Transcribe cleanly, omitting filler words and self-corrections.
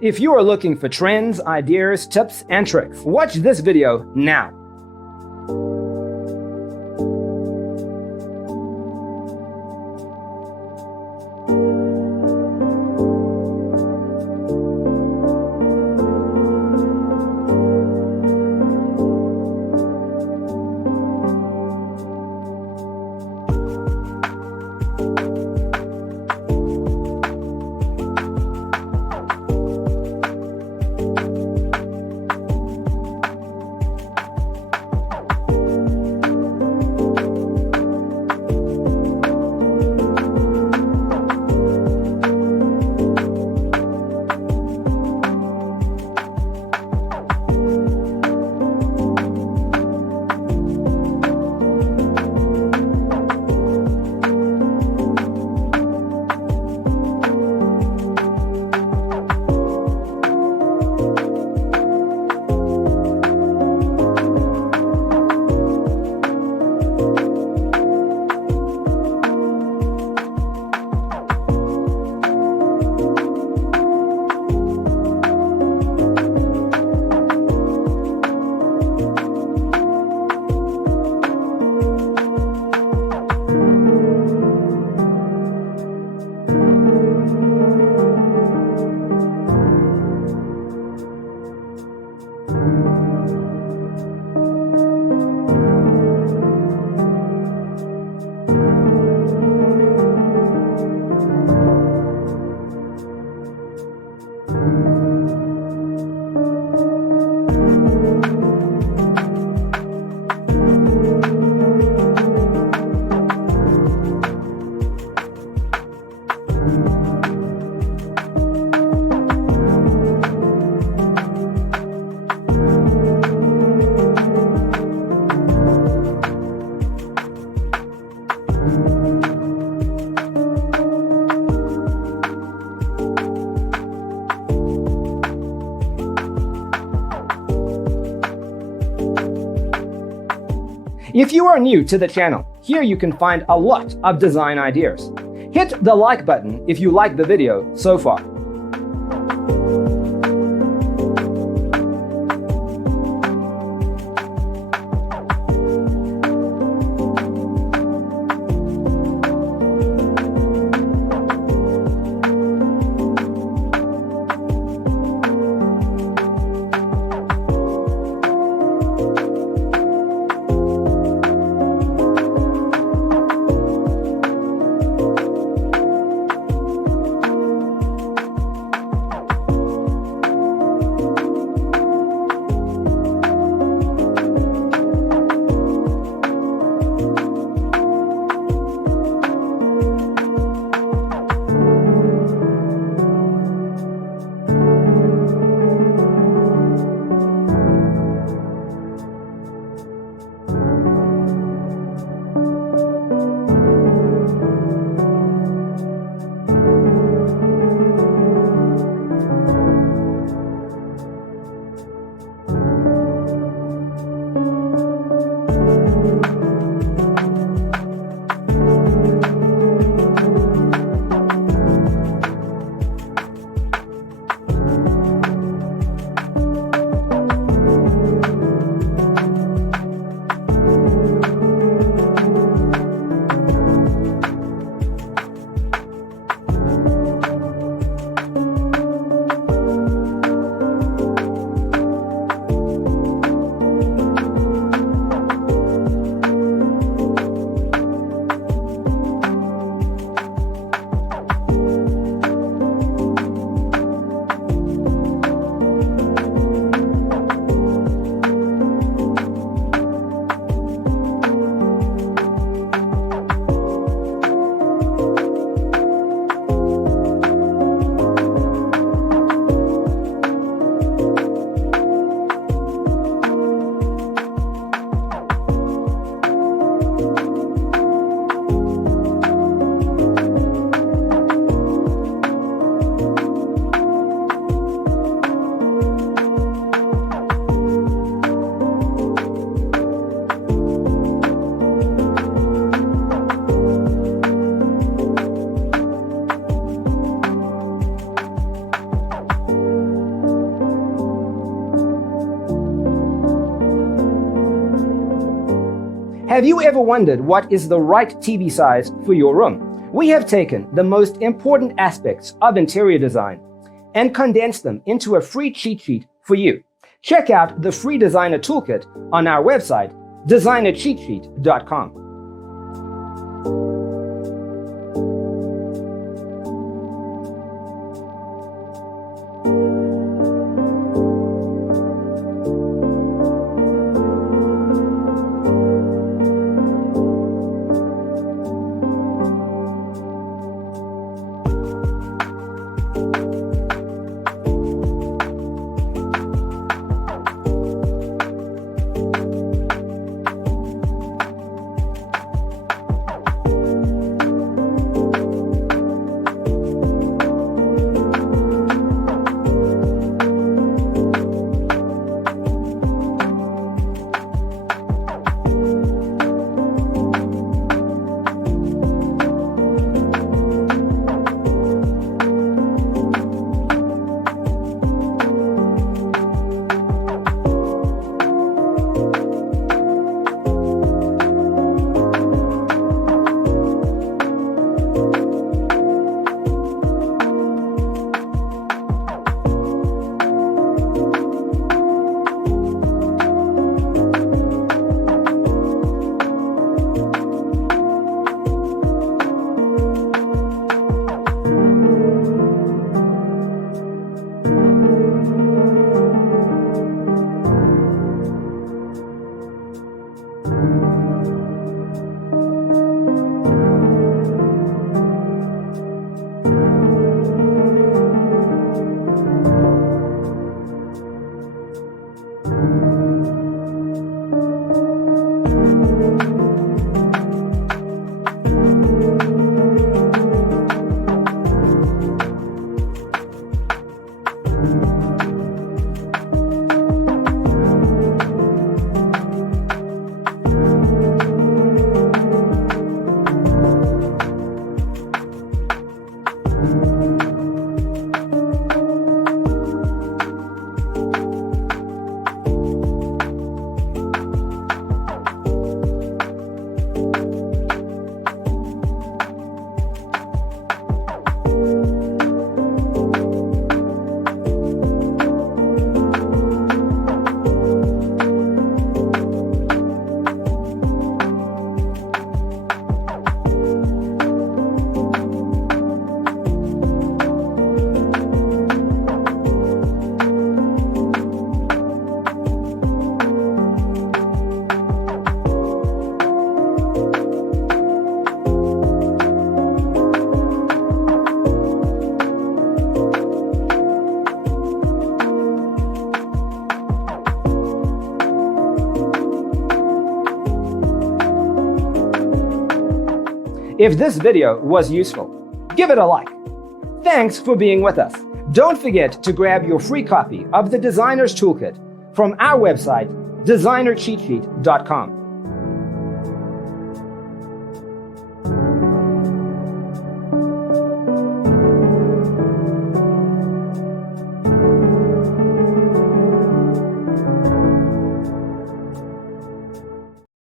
If you are looking for trends, ideas, tips, and tricks, watch this video now. If you are new to the channel, here you can find a lot of design ideas. Hit the like button if you like the video so far. Have you ever wondered what is the right TV size for your room? We have taken the most important aspects of interior design and condensed them into a free cheat sheet for you. Check out the free designer toolkit on our website, designercheatsheet.com. If this video was useful, give it a like. Thanks for being with us. Don't forget to grab your free copy of the Designer's Toolkit from our website, designercheatsheet.com.